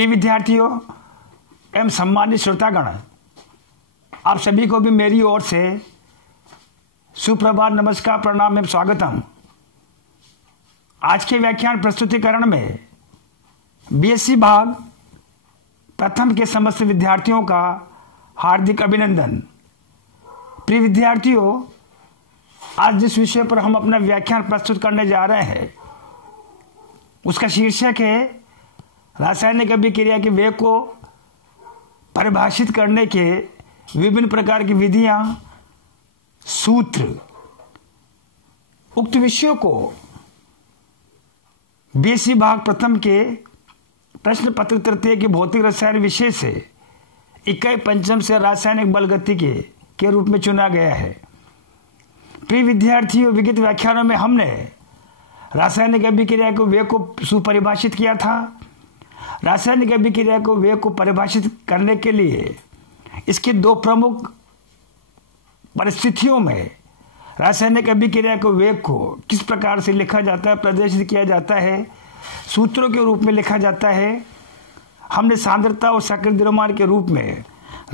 प्रिय विद्यार्थियों एवं सम्मानित श्रोतागण, आप सभी को भी मेरी ओर से सुप्रभात, नमस्कार, प्रणाम एवं स्वागतम। आज के व्याख्यान प्रस्तुतिकरण में बीएससी भाग प्रथम के समस्त विद्यार्थियों का हार्दिक अभिनंदन। प्रिय विद्यार्थियों, आज जिस विषय पर हम अपना व्याख्यान प्रस्तुत करने जा रहे हैं उसका शीर्षक है रासायनिक अभिक्रिया के वेग को परिभाषित करने के विभिन्न प्रकार की विधियां, सूत्र। उक्त विषयों को बीएससी भाग प्रथम के प्रश्न पत्र तृतीय के भौतिक रसायन विषय से इकाई पंचम से रासायनिक बल गति के रूप में चुना गया है। प्रिय विद्यार्थियों, विगत व्याख्यानों में हमने रासायनिक अभिक्रिया के वेग को सुपरिभाषित किया था। रासायनिक अभिक्रिया को वेग को परिभाषित करने के लिए इसके दो प्रमुख परिस्थितियों में रासायनिक अभिक्रिया को वेग को किस प्रकार से लिखा जाता है, प्रदर्शित किया जाता है, सूत्रों के रूप में लिखा जाता है। हमने सांद्रता और सक्रिय द्रव्यमान के रूप में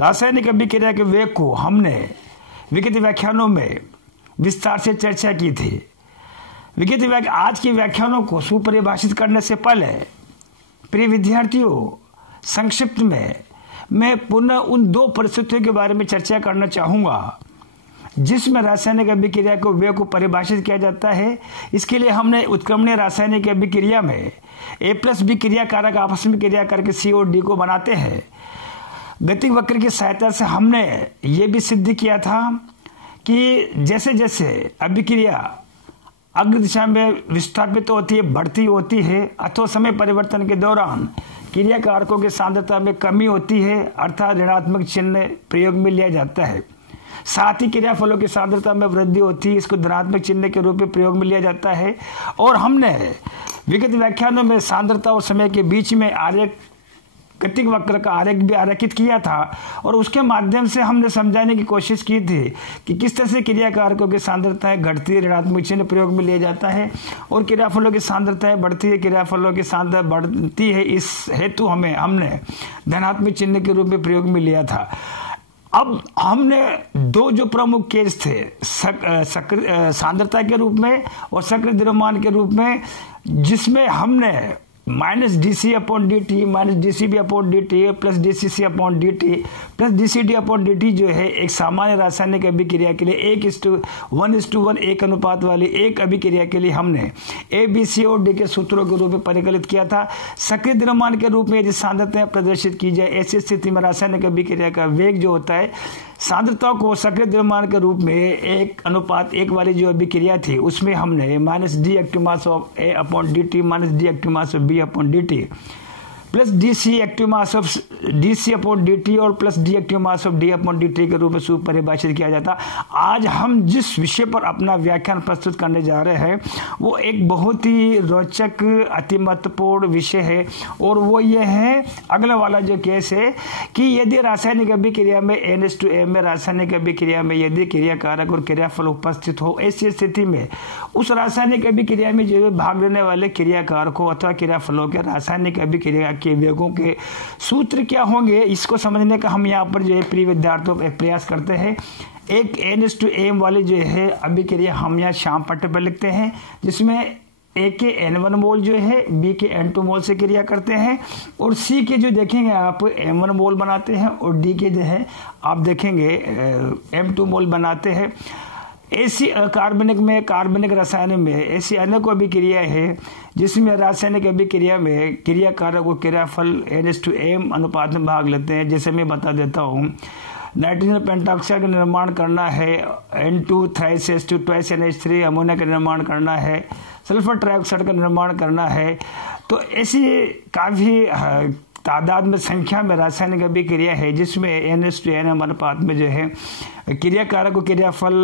रासायनिक अभिक्रिया के वेग को हमने विगत व्याख्यानों में विस्तार से चर्चा की थी। आज के व्याख्यानों को सुपरिभाषित करने से पहले प्रिय विद्यार्थियों, संक्षिप्त में मैं पुनः उन दो परिस्थितियों के बारे में चर्चा करना चाहूंगा जिसमें रासायनिक अभिक्रिया को वेग को परिभाषित किया जाता है। इसके लिए हमने उत्क्रमणीय रासायनिक अभिक्रिया में A+B क्रिया कारक आपस में क्रिया करके C और D को बनाते हैं। गतिक वक्र की सहायता से हमने ये भी सिद्ध किया था कि जैसे जैसे अभिक्रिया अग्र दिशा में विस्थापित होती है, बढ़ती होती है, अथवा समय परिवर्तन के दौरान क्रिया कारकों की सांद्रता में कमी होती है, अर्थात ऋणात्मक चिन्ह प्रयोग में लिया जाता है। साथ ही क्रियाफलों की सांद्रता में वृद्धि होती है, इसको धनात्मक चिन्ह के रूप में प्रयोग में लिया जाता है। और हमने विगत व्याख्यानों में सांद्रता और समय के बीच में आरेख, गतिक वक्र का आरेख भी आरेखित किया था और उसके माध्यम से हमने समझाने की कोशिश की थी कि किस तरह से क्रिया कारकों की सांद्रताएं घटती है, ऋणात्मक चिन्ह प्रयोग में लिया जाता है, और क्रियाफलों की सांद्रताएं बढ़ती है, क्रियाफलों की सांद्रता बढ़ती है। इस हेतु हमने धनात्मक चिन्ह के रूप में प्रयोग में लिया था। अब हमने दो जो प्रमुख केस थे, सांद्रता के रूप में और सक्रिय द्रव्यमान के रूप में, जिसमें हमने -dC/dt, -dCb/dt plus dCc/dt plus dCd/dt जो है एक सामान्य रासायनिक अभिक्रिया के लिए 1:1 एक अनुपात वाली एक अभिक्रिया के लिए हमने A, B, C और D के सूत्रों के रूप में परिकलित किया था। सक्रिय द्रव्यमान के रूप में यदि सांद्रताएं प्रदर्शित की जाए, ऐसी स्थिति में रासायनिक अभिक्रिया का वेग जो होता है, सांद्रता को सक्रिय द्रव्यमान के रूप में 1:1 वाली जो अभिक्रिया थी उसमें हमने -d active mass of A/dt -d active mass of B/dt plus DC active mass of dC/dt और plus D active mass of D/dt के रूप में सुपरिभाषित किया जाता। आज हम जिस विषय पर अपना व्याख्यान प्रस्तुत करने जा रहे हैं वो एक बहुत ही रोचक, अति महत्वपूर्ण विषय है, और वो ये है, अगला वाला जो केस है कि यदि रासायनिक अभिक्रिया में N/M में रासायनिक अभिक्रिया में यदि क्रिया कारक और क्रियाफल उपस्थित हो, ऐसी स्थिति में उस रासायनिक अभिक्रिया में जो भाग लेने वाले क्रिया कारकों अथवा क्रियाफलों के रासायनिक अभिक्रिया के वेगों के सूत्र क्या होंगे, इसको समझने का हम यहाँ पर जो है प्रिय विद्यार्थियों एक प्रयास करते हैं। एक N/M वाली जो है अभिक्रिया हम यहाँ श्याम पट्टे पर लिखते हैं, जिसमें A के N1 मोल जो है B के N2 मोल से क्रिया करते हैं, और C के जो देखेंगे आप M1 मोल बनाते हैं, और D के जो है आप देखेंगे M2 मोल बनाते हैं। ऐसी कार्बनिक में, कार्बनिक रसायन में ऐसी अनेक अभिक्रिया है जिसमें रासायनिक अभिक्रिया में क्रिया कारक और क्रियाफल N/M अनुपात में भाग लेते हैं। जैसे मैं बता देता हूँ, नाइट्रोजन पेंटॉक्साइड का निर्माण करना है, N2 thrice H2 twice NH3 ammonia का निर्माण करना है, सल्फर ट्राइऑक्साइड का निर्माण करना है। तो ऐसी काफ़ी तादाद में, संख्या में रासायनिक अभिक्रिया है जिसमें N/M अनुपात में जो है क्रिया कारक और क्रियाफल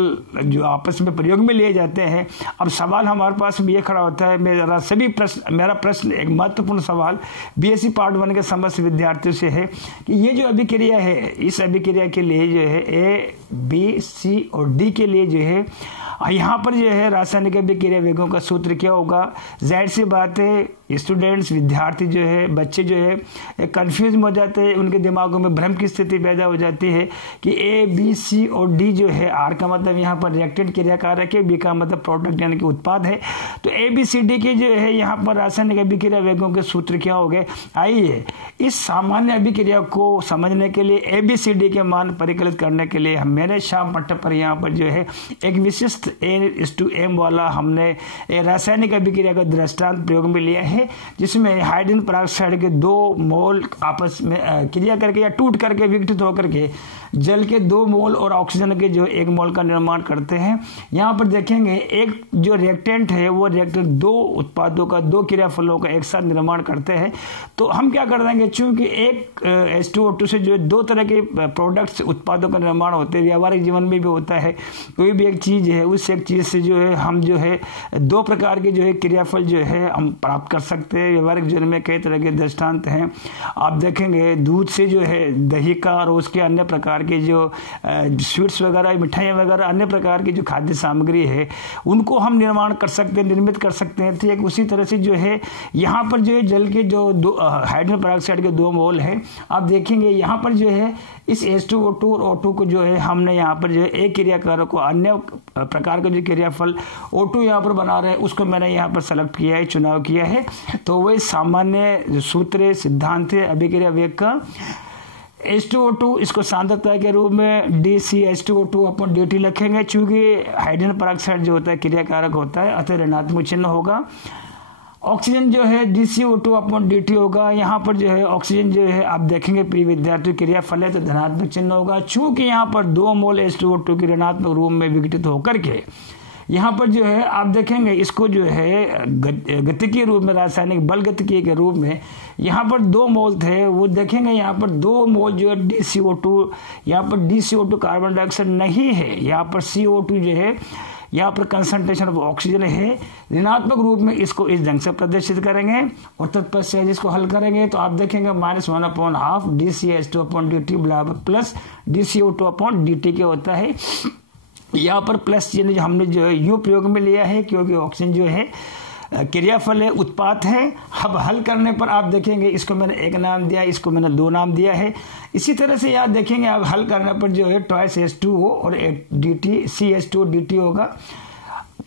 जो आपस में प्रयोग में लिए जाते हैं। अब सवाल हमारे पास में ये खड़ा होता है, मेरा प्रश्न एक महत्वपूर्ण सवाल बीएससी पार्ट 1 के समस्त विद्यार्थियों से है कि ये जो अभिक्रिया है, इस अभिक्रिया के लिए जो है A, B, C और D के लिए जो है यहाँ पर जो है रासायनिक अभिक्रिया वेगों का सूत्र क्या होगा? जाहिर सी बात है स्टूडेंट्स, विद्यार्थी जो है, बच्चे जो है कंफ्यूज हो जाते हैं, उनके दिमागों में भ्रम की स्थिति पैदा हो जाती है कि ए बी सी और डी जो है, आर का मतलब यहाँ पर रिएक्टेंट क्रिया कारक है, बी का मतलब प्रोडक्ट यानी कि उत्पाद है। तो ए बी सी डी के जो है यहाँ पर रासायनिक अभिक्रिया वेगों के सूत्र क्या हो गए? आइए इस सामान्य अभिक्रिया को समझने के लिए ए बी सी डी के मान परिकलित करने के लिए मैंने शाम पट्टे पर यहाँ पर जो है एक विशिष्ट N/M वाला हमने रासायनिक अभिक्रिया का दृष्टांत प्रयोग में लिया है, जिसमें हाइड्रोजन पेरोक्साइड के 2 मोल आपस में क्रिया करके या टूट करके विघटित होकर के जल के 2 मोल और ऑक्सीजन के जो 1 मोल का निर्माण करते हैं। यहाँ पर देखेंगे एक जो रिएक्टेंट है वो रिएक्टेंट 2 उत्पादों का, 2 क्रियाफलों का एक साथ निर्माण करते हैं। तो हम क्या कर देंगे, चूंकि एक H2O2 से जो 2 तरह के प्रोडक्ट्स उत्पादों का निर्माण होते हैं, व्यावहारिक जीवन में भी होता है। कोई भी एक चीज है, उस एक चीज से जो है हम जो है 2 प्रकार के जो है क्रियाफल जो है हम प्राप्त कर सकते हैं। व्यावहारिक जीवन में कई तरह के दृष्टांत हैं। आप देखेंगे दूध से जो है दही का और उसके अन्य प्रकार के जो स्वीट्स वगैरह, मिठाइयाँ वगैरह, अन्य प्रकार की जो खाद्य सामग्री है उनको हम निर्माण कर सकते हैं, निर्मित कर सकते हैं। ठीक उसी तरह से जो है यहाँ पर जो है जल के जो हाइड्रोजन पेरोक्साइड के 2 मोल है, आप देखेंगे यहाँ पर जो है इस H2O2 और O2 को जो है हमने यहाँ पर जो है एक क्रियाकारक को अन्य प्रकार का जो क्रियाफल O2 यहाँ पर बना रहे हैं उसको मैंने यहाँ पर सेलेक्ट किया है, चुनाव किया है। तो वही सामान्य सूत्र सिद्धांत है अभिक्रिया वेग का। H2O2 इसको सांद्रता के रूप में dCH2O2/dt लिखेंगे, चूंकि हाइड्रोजन पेरोक्साइड जो होता है क्रियाकारक होता है, अतः ऋणात्मक चिन्ह होगा। ऑक्सीजन जो है dCO2/dt होगा। यहाँ पर जो है ऑक्सीजन जो है आप देखेंगे प्रिय विद्यार्थी क्रियाफल है तो धनात्मक चिन्ह होगा, चूंकि यहाँ पर 2 मोल H2O2 की ऋणात्मक रूप में विघटित होकर के यहाँ पर जो है आप देखेंगे इसको जो है गतिकीय रूप में, रासायनिक बल गतिकीय के रूप में यहाँ पर 2 मोल थे, वो देखेंगे यहाँ पर 2 मोल जो है dCO2, यहाँ पर dCO2 कार्बन डाइऑक्साइड नहीं है, यहाँ पर CO2 जो है यहाँ पर कंसंट्रेशन ऑफ ऑक्सीजन है। ऋणात्मक रूप में इसको इस ढंग से प्रदर्शित करेंगे और तत्पश्चात इसको हल करेंगे तो आप देखेंगे -1/2 dCH2/dt प्लस dCO2/dt के होता है। यहाँ पर प्लस चिन्ह हमने जो है यू प्रयोग में लिया है क्योंकि ऑक्सीजन जो है क्रियाफल है, उत्पाद है। अब हल करने पर आप देखेंगे इसको मैंने 1 नाम दिया, इसको मैंने 2 नाम दिया है। इसी तरह से याद देखेंगे अब हल करने पर जो है ट्वाइस H2O और dt CH2dt होगा।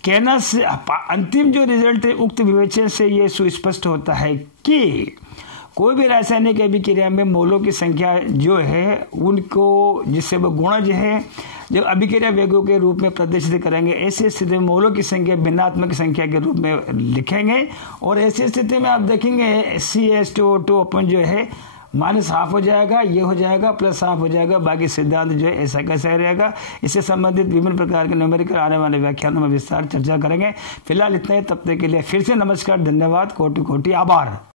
कहना से अंतिम जो रिजल्ट है उक्त विवेचन से ये सुस्पष्ट होता है कि कोई भी रासायनिक अभिक्रिया में मोलों की संख्या जो है उनको, जिससे वो गुणज है, जो अभिक्रिया वेगों के रूप में प्रदर्शित करेंगे, ऐसी स्थिति में मोलों की संख्या भिन्नात्मक संख्या के रूप में लिखेंगे। और ऐसी स्थिति में आप देखेंगे CH2O2 जो है -½ हो जाएगा, ये हो जाएगा, +½ हो जाएगा। बाकी सिद्धांत जो है ऐसा कैसा रहेगा। इससे संबंधित विभिन्न प्रकार के न्यूमेरिकल आने वाले व्याख्यानों में विस्तार चर्चा करेंगे। फिलहाल इतना ही, तब तक के लिए फिर से नमस्कार, धन्यवाद, कोटि कोटि आभार।